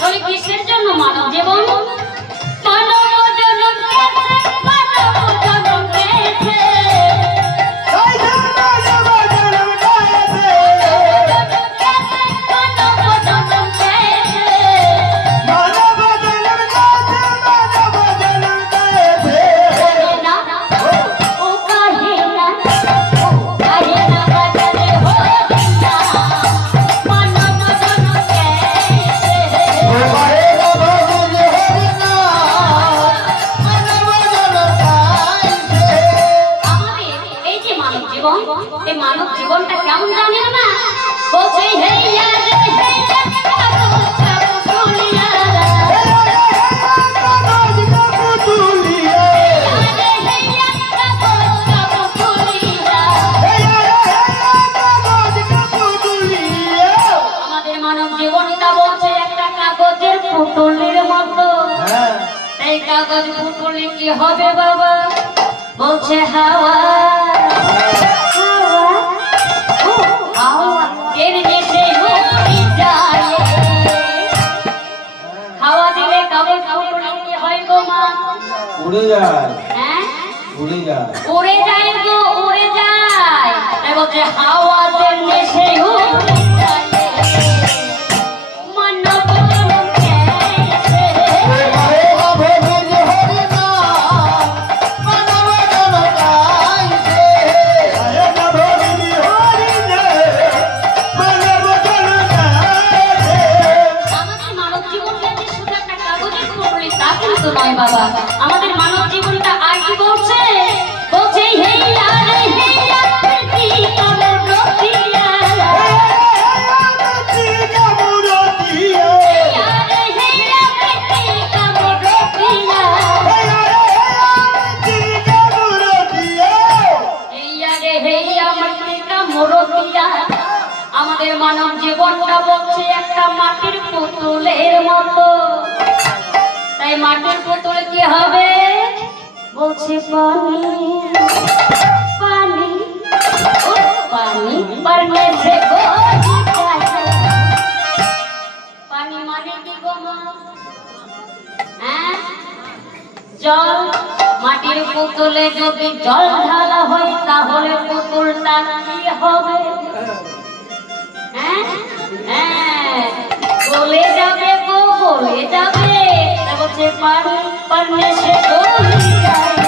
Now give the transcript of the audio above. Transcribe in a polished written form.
তাহলে কিসের জন্য মানব জীবন? মানব জনম পেয়েছে, মানব জনম পেয়েছে, এই মানব জীবনটা কেমন জানেন না? বলছে হেইয়া রে হেইয়া কাগজ কাপুলিয়া, কাগজ কাপুলিয়া, হেইয়া রে হেইয়া কাগজ কাপুলিয়া, হেইয়া রে হেইয়া কাগজ কাপুলিয়া। আমাদের মানব জীবনটা বলছে একটা কাগজের পুতুলের মতো। এই কাগজ পুতুলে কি হবে বাবা? বলছে হাওয়া, হাওয়া দিলে কাগজ পুতুল কি হয় গো মা? উড়ে যায়। হ্যাঁ, উড়ে যায়, উড়ে যায় গো, উড়ে যায়। তাই বলছে হাওয়া দিলে সে উড়ে যায়। মানব জনম পেয়েছে, বাবা আমাদের মানব জীবনটা আর কি বলছে? বলছে হেইয়া রে হেইয়া প্রীতি কামড় রতিয়া, হেইয়া রে হেইয়া প্রীতি কামড় রতিয়া, হেইয়া রে হেইয়া প্রীতি কামড় রতিয়া। আমাদের মানব জীবনটা বলছে একটা মাটির পুতুলের মতো। তাই মাটির পুতুল কি হবে? বলছে পানি, পানি, ও পানি পড়নে সে গোলি যায়। পানি মানে কি গো মা? হ্যাঁ, জল। মাটির পুতুলে যদি জল ঢালা হয় তাহলে পুতুলটা কি হবে? হ্যাঁ হ্যাঁ, গলে যাবে গো, গলে যাবে। বলছে পানি পড়নে সে গোলি যায়।